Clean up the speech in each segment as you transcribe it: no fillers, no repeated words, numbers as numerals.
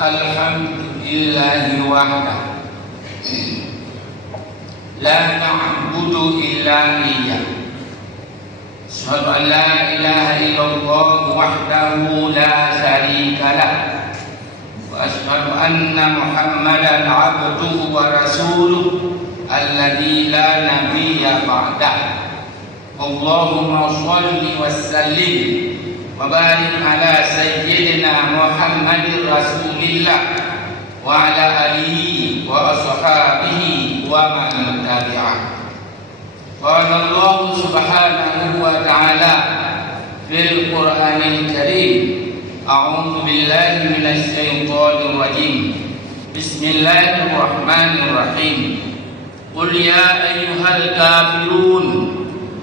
Alhamdulillahi wahdah, la na'budu illa iyyah. Asyhadu an la ilaha illallah wahdahu la syarika lah, wa asyhadu anna Muhammadan abduhu wa rasuluh alladzi la nabiyya ba'dah. Allahumma shalli wa sallim wa barik ala sayyidina Muhammadir rasulillah wa ala alihi wa ashabihi wa man tabi'ah. Qala Allah subhanahu wa ta'ala fil Qur'anil Karim, a'udzu billahi minasy syaithanir rajim. Bismillahirrahmanirrahim. Qul ya ayyuhal kafirun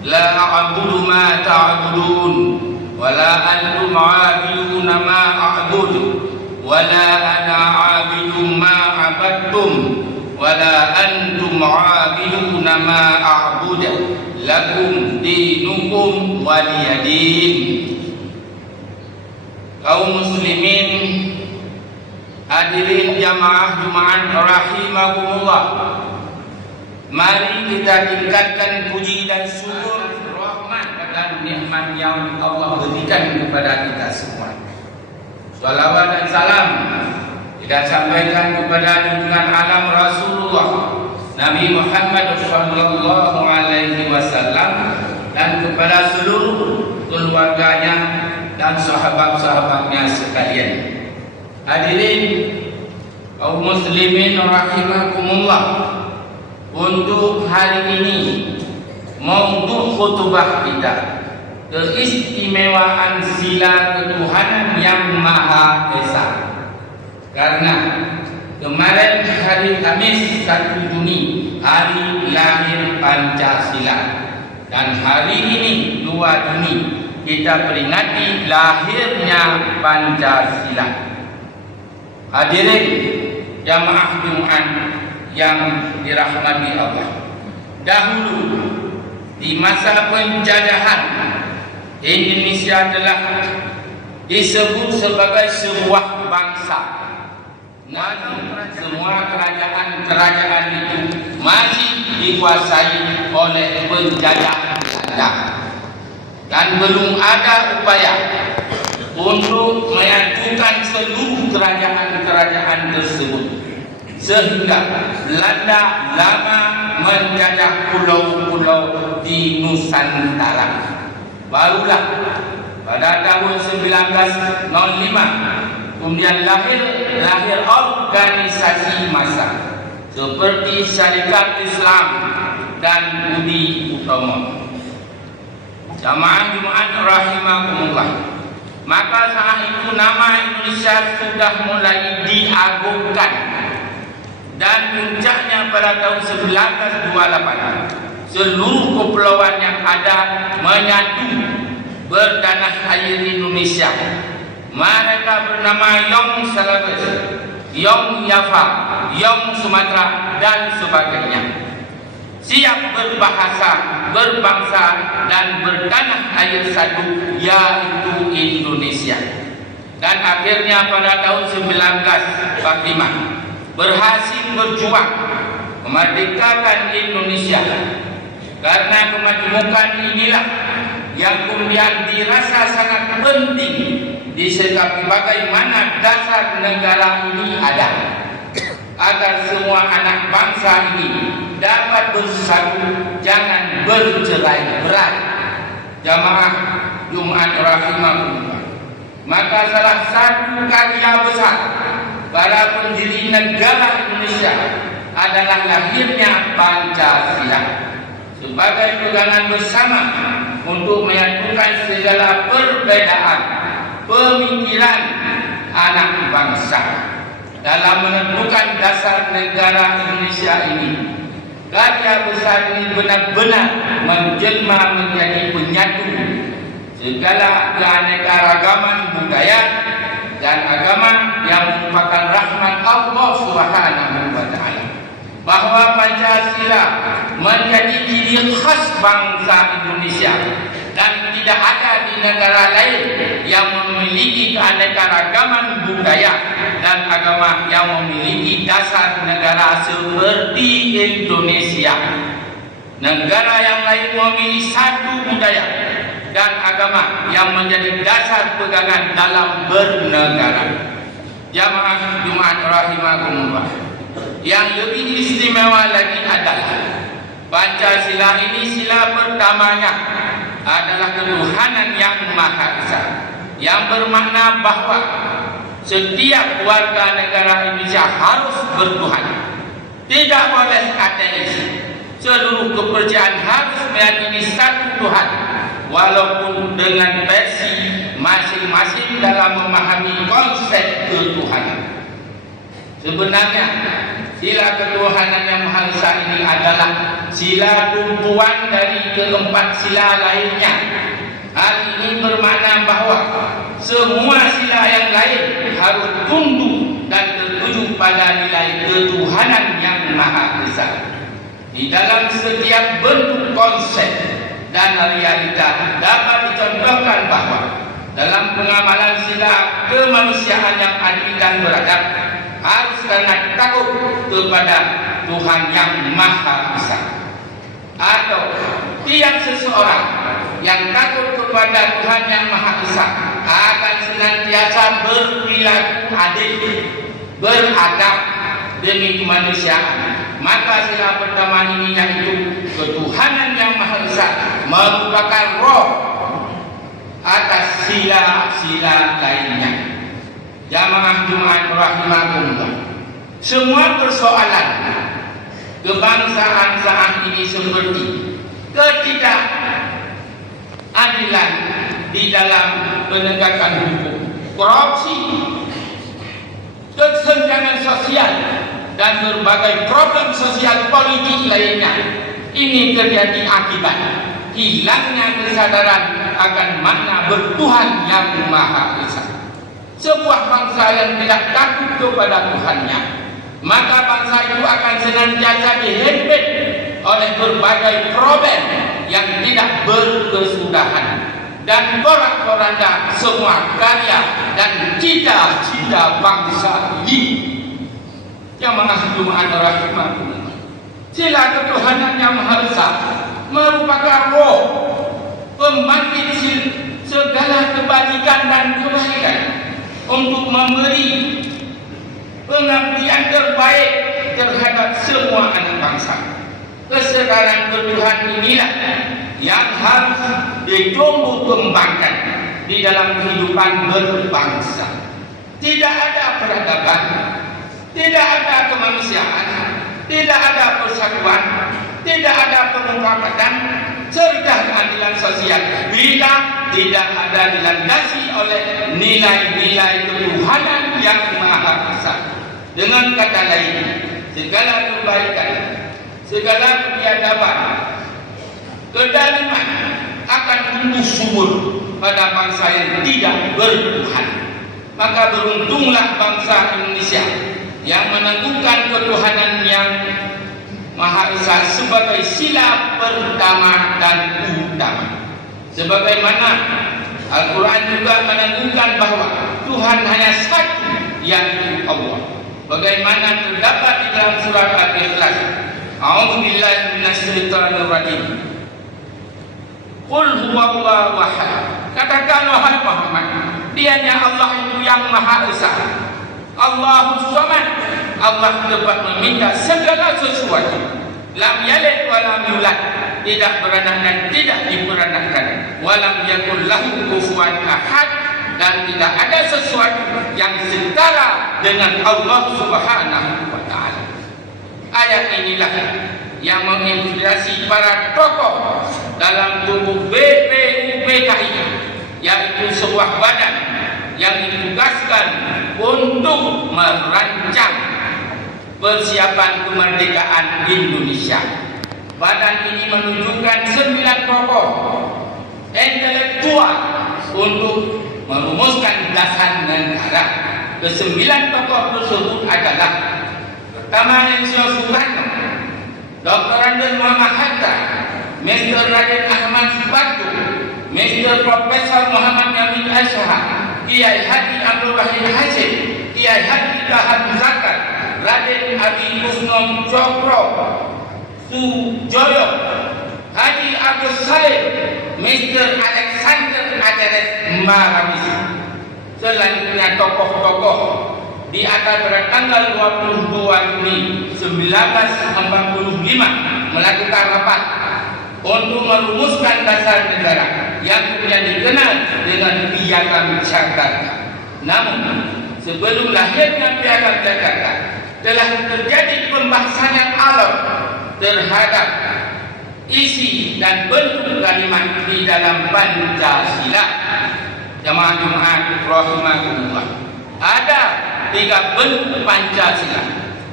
la a'budu ma ta'budun wa la antum 'abiduna ma a'budu wala ana 'abidum ma 'abadtum wala antum 'abiduna ma a'budu lakum dinukum waliyadin. Kaum muslimin, hadirin jamaah Jumat rahimakumullah, mari kita tingkatkan puji dan syukur, rahmat dan nikmat yang Allah berikan kepada kita semua. Salawat dan salam kita sampaikan kepada junjungan alam Rasulullah Nabi Muhammad sallallahu alaihi wasallam dan kepada seluruh keluarganya dan sahabat-sahabatnya sekalian. Hadirin kaum muslimin rahimakumullah, untuk hari ini maudhu khutbah kita keistimewaan sila ketuhanan yang Maha Esa. Karena kemarin hari Kamis 1 Juni hari lahir Pancasila, dan hari ini 2 Juni kita peringati lahirnya Pancasila. Hadirin jamaah Jumat yang dirahmati Allah, dahulu di masa penjajahan Indonesia telah disebut sebagai sebuah bangsa. Namun semua kerajaan-kerajaan itu masih dikuasai oleh penjajah Belanda, dan belum ada upaya untuk menyatukan seluruh kerajaan-kerajaan tersebut, sehingga Belanda lama menjajah pulau-pulau di Nusantara. Barulah pada tahun 1905 kemudian lahir organisasi massa seperti Syarikat Islam dan Budi Utomo. Jamaah Jumat rahimakumullah, maka saat itu nama Indonesia sudah mulai diagungkan, dan puncaknya pada tahun 1928 seluruh kepulauan yang ada menyatu bertanah air Indonesia. Mereka bernama Yong Salabes, Yong Java, Yong Sumatera dan sebagainya. Siap berbahasa, berbangsa dan bertanah air satu, yaitu Indonesia. Dan akhirnya pada tahun 1945 berhasil berjuang memerdekakan Indonesia. Karena kemajemukan inilah yang kemudian dirasa sangat penting disikapi bagaimana dasar negara ini ada, agar semua anak bangsa ini dapat bersatu, jangan bercerai-berai. Jamaah Jumat rahimakumullah, maka salah satu karya besar para pendiri negara Indonesia adalah lahirnya Pancasila sebagai pegangan bersama untuk menyatukan segala perbedaan pemikiran anak bangsa dalam menentukan dasar negara Indonesia ini. Karya besar ini benar-benar menjelma menjadi penyatu segala keanekaragaman budaya dan agama yang merupakan rahmat Allah Subhanahu wa ta'ala. bahwa Pancasila menjadi ciri khas bangsa Indonesia dan tidak ada di negara lain yang memiliki keanekaragaman budaya dan agama yang memiliki dasar negara seperti Indonesia. Negara yang lain memiliki satu budaya dan agama yang menjadi dasar pegangan dalam bernegara. Jamaah Jumat rahimakumullah, yang lebih istimewa lagi adalah Pancasila ini sila pertamanya adalah ketuhanan yang Maha Esa, yang bermakna bahwa setiap warga negara Indonesia harus bertuhan, tidak boleh ateis. Seluruh kepercayaan harus meyakini satu Tuhan, walaupun dengan versi masing-masing dalam memahami konsep ketuhanan. Sebenarnya sila ketuhanan yang Maha Esa ini adalah sila tumpuan dari keempat sila lainnya. Hal ini bermakna bahwa semua sila yang lain harus tunduk dan tertuju pada nilai ketuhanan yang Maha Esa. Di dalam setiap bentuk konsep dan realita dapat dicontohkan bahwa dalam pengamalan sila kemanusiaan yang adil dan beradab harus karena takut kepada Tuhan yang Maha Esa. Atau tiap seseorang yang takut kepada Tuhan yang Maha Esa akan senantiasa berperilaku adil, beradab demi kemanusiaan. Maka sila pertama ini, yaitu ketuhanan yang Maha Esa, merupakan roh atas sila-sila lainnya. Jamaah Jumat rahimakumullah, semua persoalan kebangsaan saat ini seperti ketidakadilan di dalam penegakan hukum, korupsi, kesenjangan sosial, dan berbagai problem sosial politik lainnya. Ini terjadi akibat hilangnya kesadaran akan makna bertuhan yang Maha Esa. Sebuah bangsa yang tidak takut kepada Tuhannya, maka bangsa itu akan senantiasa dihempit oleh berbagai problem yang tidak berkesudahan dan porak-poranda semua karya dan cita-cita bangsa ini. Yang Jumat rahimakumullah, sila ketuhanan yang Maha Esa merupakan roh pembangkit segala kebajikan dan kebaikan untuk memberi pengabdian terbaik terhadap semua anak bangsa. Kesadaran bertuhan inilah yang harus ditumbuh kembangkan di dalam kehidupan berbangsa. Tidak ada peradaban, tidak ada kemanusiaan, tidak ada persatuan, tidak ada pemufakatan serta keadilan sosial bila tidak ada dilandasi oleh nilai-nilai ketuhanan yang Maha Esa. Dengan kata lain, segala kebaikan, segala peradaban, kedaliman akan tumbuh subur pada bangsa yang tidak bertuhan. Maka beruntunglah bangsa Indonesia yang meneguhkan ketuhanan yang Maha Esa sebagai sila pertama dan utama. Sebagaimana Al-Quran juga meneguhkan bahwa Tuhan hanya satu, yaitu Allah. Bagaimana terdapat di dalam surat Al-Ikhlas, A'udzubillahi minasyaitonir rajim. Qul huwallahu ahad. Katakan wahai Muhammad, dianya Allah itu yang Maha Esa. Allahus Samad, Allah dapat meminta segala sesuatu. Lam yalid wa lam yulad, tidak beranak dan tidak diperanakkan. Wa lam yakul lahu kufuwan ahad, dan tidak ada sesuatu yang setara dengan Allah Subhanahu wa taala. Ayat inilah yang menginspirasi para tokoh dalam tubuh BPUPKI, yaitu sebuah badan yang ditugaskan untuk merancang persiapan kemerdekaan Indonesia. Badan ini menunjukkan 9 tokoh intelektual untuk merumuskan dasar negara. Ke-9 tokoh tersebut adalah pertama Insinyur Soekarno, Dr. Andes Muhammad Hatta, Mr. Raden Ahmad Suparto, Mr. Profesor Muhammad Yamin Ashah, Kiai Haji Abdul Wahid Hasyim, Kiai Haji Dahab Zakat, Raden Abi Kusnom Cokro Sujoyo, Haji Abdul Saleh, Mr. Alexander Aderes Maramis. Selanjutnya tokoh-tokoh di atas tanggal 22 Juni 1945 melakukan rapat untuk merumuskan dasar negara yang kemudian dikenal dengan Piagam Jakarta. Namun sebelum lahirnya Piagam Jakarta telah terjadi pembahasan yang alot terhadap isi dan bentuk kalimat di dalam Pancasila. Jamaah Jumat rahimakumullah. Ada 3 bentuk Pancasila.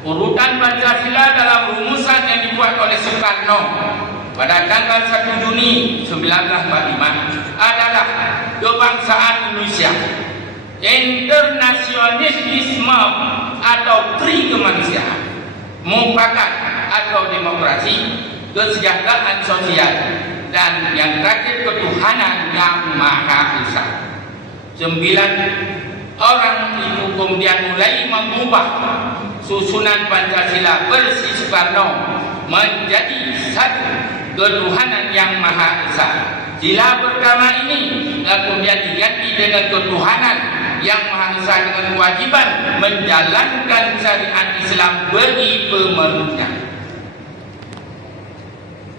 Urutan Pancasila dalam rumusan yang dibuat oleh Soekarno pada tanggal 1 Juni 1945 adalah kebangsaan Indonesia, internasionalisme atau tri kemanusiaan, mufakat atau demokrasi, kesejahteraan sosial, dan yang terakhir ketuhanan yang Maha Esa. 9 orang itu kemudian mulai mengubah susunan Pancasila versi Soekarno menjadi satu ketuhanan yang Maha Esa. Sila pertama ini kemudian diganti dengan ketuhanan yang Maha Esa dengan kewajiban menjalankan syariat Islam bagi pemeluknya.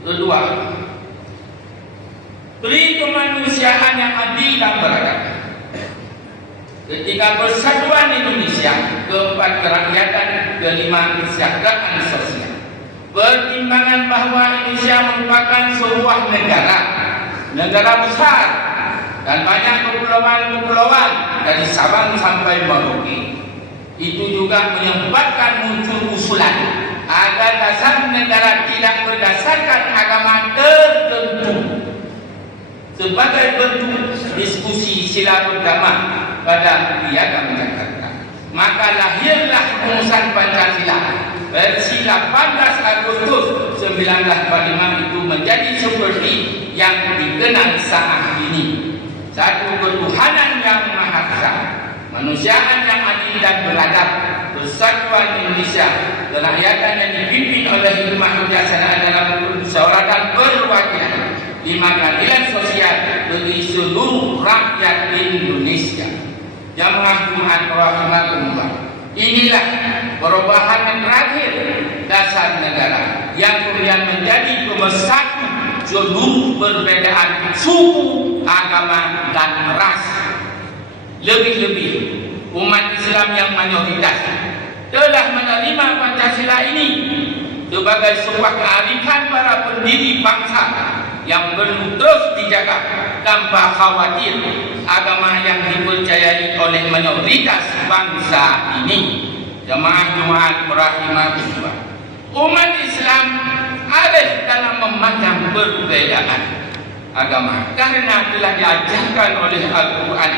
Kedua, tri kemanusiaan yang adil dan beradab. Ketika persatuan Indonesia, keempat kerakyatan, kelima kesejahteraan sosial. Pertimbangan bahwa Indonesia merupakan sebuah negara besar dan banyak kepulauan-kepulauan dari Sabang sampai Merauke. Itu juga menyebabkan muncul usulan agar dasar negara tidak berdasarkan agama tertentu sebagai bentuk diskusi sila pertama pada Piagam Jakarta. Maka lahirlah rumusan Pancasila versi 18 Agustus 1945 itu menjadi seperti yang dikenal saat ini. Satu ketuhanan yang Maha Esa, kemanusiaan yang adil dan beradab, persatuan Indonesia, kerakyatan yang dipimpin oleh hikmah kebijaksanaan dalam permusyawaratan perwakilan, lima keadilan sosial bagi seluruh rakyat Indonesia. Jamaah Jumat rahimakumullah. Inilah perubahan yang terakhir dasar negara yang kemudian menjadi pemersatu seluruh perbedaan suku, agama, dan ras. Lebih-lebih umat Islam yang mayoritas telah menerima Pancasila ini sebagai sebuah kearifan para pendiri bangsa yang perlu terus dijaga tanpa khawatir agama yang dipercayai oleh minoritas bangsa ini. Jamaah Jumat rahimakumullah. Umat Islam arif dalam memandang perbedaan agama karena telah diajarkan oleh Al-Quran,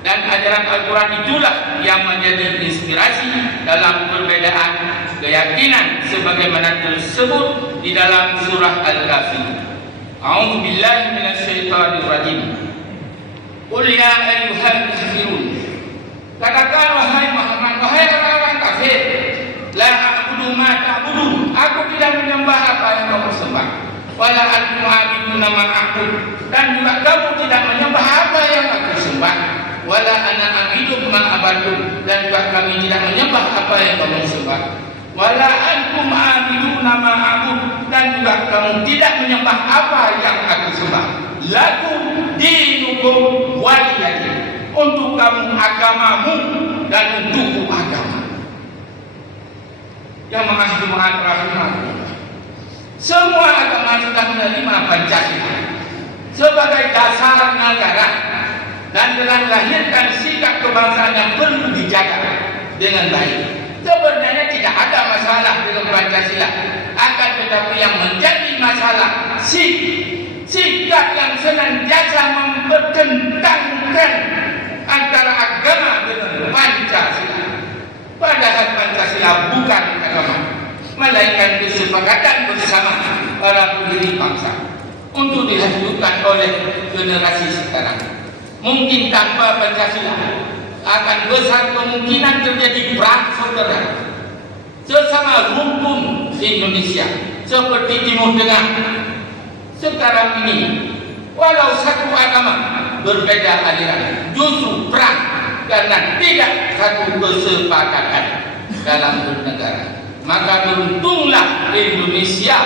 dan ajaran Al-Quran itulah yang menjadi inspirasi dalam perbedaan keyakinan sebagaimana tersebut di dalam surah Al-Kahfi. A'udzu billahi minasyaitonir rajim. Qul ya ayyuhal kafirun. Katakan wahai Muhammad, wahai orang-orang kafir, la a'budu ma ta'budun. Aku tidak menyembah apa yang kamu sembah. Wala antum a'buduna ma a'bud. Dan juga kamu tidak menyembah apa yang aku sembah. Wala ana a'budu ma abadtum. Dan juga kami tidak menyembah apa yang kamu sembah. Wala antum a'buduna ma a'bud. Dan juga kamu tidak menyembah apa yang aku sembah. Lakum dinukum waliyadin. Untuk kamu agamamu dan untukku agama. Jamaah Jumat rahimakumullah. Semua agama sudah menerima Pancasila sebagai dasar negara dan telah melahirkan sikap kebangsaan yang perlu dijaga dengan baik. Sebenarnya tidak ada masalah dengan Pancasila, akan tetapi yang menjadi masalah sikap yang senantiasa mempertentangkan antara agama dengan Pancasila. Padahal Pancasila bukan agama, melainkan kesepakatan bersama para pendiri bangsa untuk dilanjutkan oleh generasi sekarang. Mungkin tanpa Pancasila akan besar kemungkinan terjadi perang saudara sesama rukun Indonesia seperti Timur Tengah sekarang ini. Walau satu agama berbeda aliran, justru perang karena tidak satu kesepakatan dalam bernegara. Maka beruntunglah Indonesia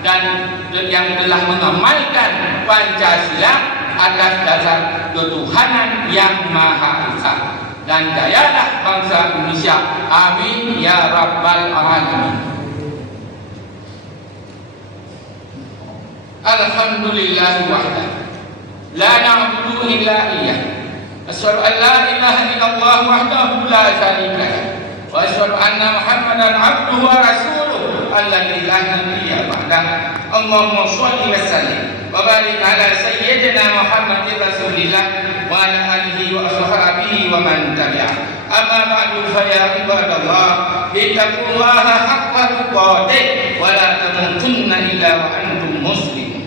dan yang telah mengamalkan Pancasila atas dasar ketuhanan yang Maha Esa. Dan jayalah bangsa Indonesia. Amin ya rabbal alamin. Alhamdulillah wahdah, la na'budu illa iyyah. Asyhadu an la ilaha illallah wahdahu la syarika lah. Wa asyhadu anna Muhammadan abduhu wa rasuluh alladzi la nabiyya ba'dahu. Allahumma shalli wa sallim wa barik ala sayyidina Muhammadin rasulillah wa ala alihi wa ashabihi wa man tabi'ah. Amma ba'du fa ya ibadallah, ittaqullaha haqqa tuqatih wa la tamutunna illa wa antum muslimun.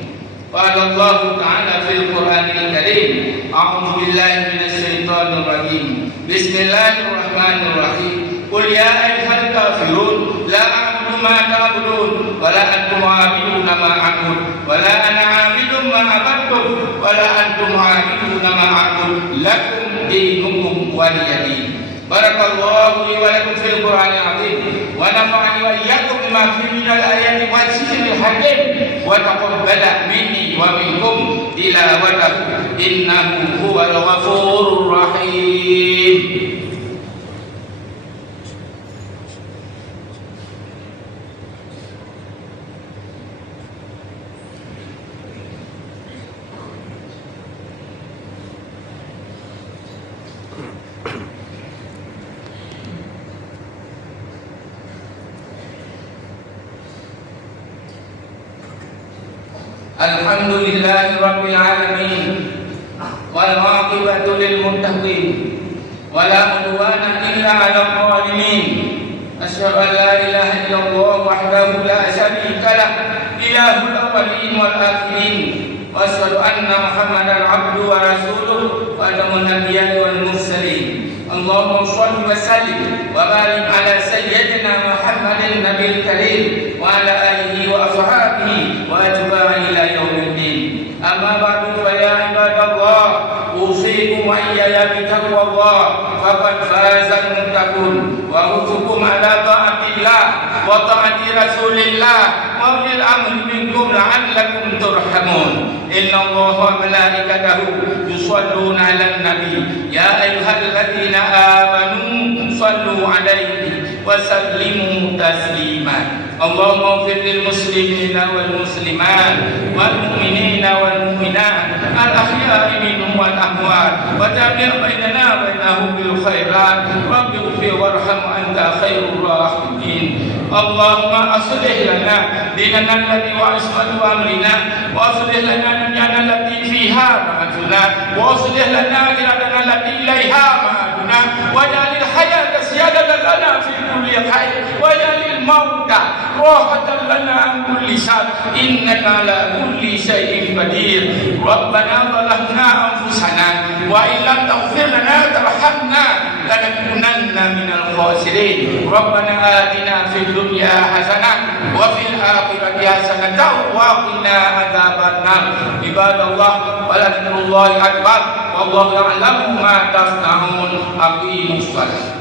Qala Allah Ta'ala fil Qur'anil Karim, a'udzu billahi minasy syaithanir rajim. Bismillahirrahmanirrahim. Qul ya ayyuhal kafirun la a'budu ma ta'budun wa la antum 'abiduna ma a'budu wa la ana 'abidun ma 'abadtum wa la antum 'abiduna ma a'budu lakum dinukum waliyadin. Barakallahu li wa lakum fil Qur'anil 'azim wa nafa'ani wa iyyakum bima fihi minal ayati wa dzikril hakim wa taqabbala minni wa minkum tilawatahu innahu huwal ghafurur rahim. Alhamdulillahi rabbil alamin wal 'aqibatu lil muttaqin wa la 'udwana illa 'alal zalimin. Asyhadu an la ilaha illallah wahdahu la syarika lah, ilahul awwalin wal akhirin, wa asyhadu anna Muhammadan 'abduhu wa rasuluh wa atamun nabiyyin wal mursalin. Allahumma shalli wa sallim wa barik ala sayyidina Muhammadin nabiyil karim wa ala alihi wa ashabihi wa atba'ihi ila yaumiddin. Amma ba'du fa ya ibadallah, usikum wa iyaya bi taqwallah faqad fazal muttaqun wa usikum ala ta'atillah wa ta'ati rasulillah wa bil amri minkum la'allakum turhamun. Inna Allaha wa malaikatahu yusholluna 'alan nabi ya ayyuhalladzina amanu shallu 'alaihi wa sallimu taslima. Allahumma ighfir lil muslimina wal muslimat wal mu'minina wal mu'minat al ahya'i minhum wal amwat wa tabi' bainana wa bainahum bil khairat rabbi ighfir warham anta khairur rahimin. Allahumma aslih lana dinana alladhi wa ismatu amrina wa aslih lana dunyana allati fiha ma'aduna wa aslih lana akhiratana allati ilaiha ma'aduna waj'alil hayata ziyadatan lana fi kulli khair waj'alil mauta rahatan lana an kulli syarr innaka ala kulli syai'in qadir. Rabbana zalamna anfusana wa illam taghfir lana tarhamna lanakunanna minal khasirin. Rabbana atina fid dunya hasanah wa fil akhirati hasanah wa qina adzabannar. Ibadallah walhamdulillahi akbar wallahu ya'lamu ma tasna'un. Aqimus shalah.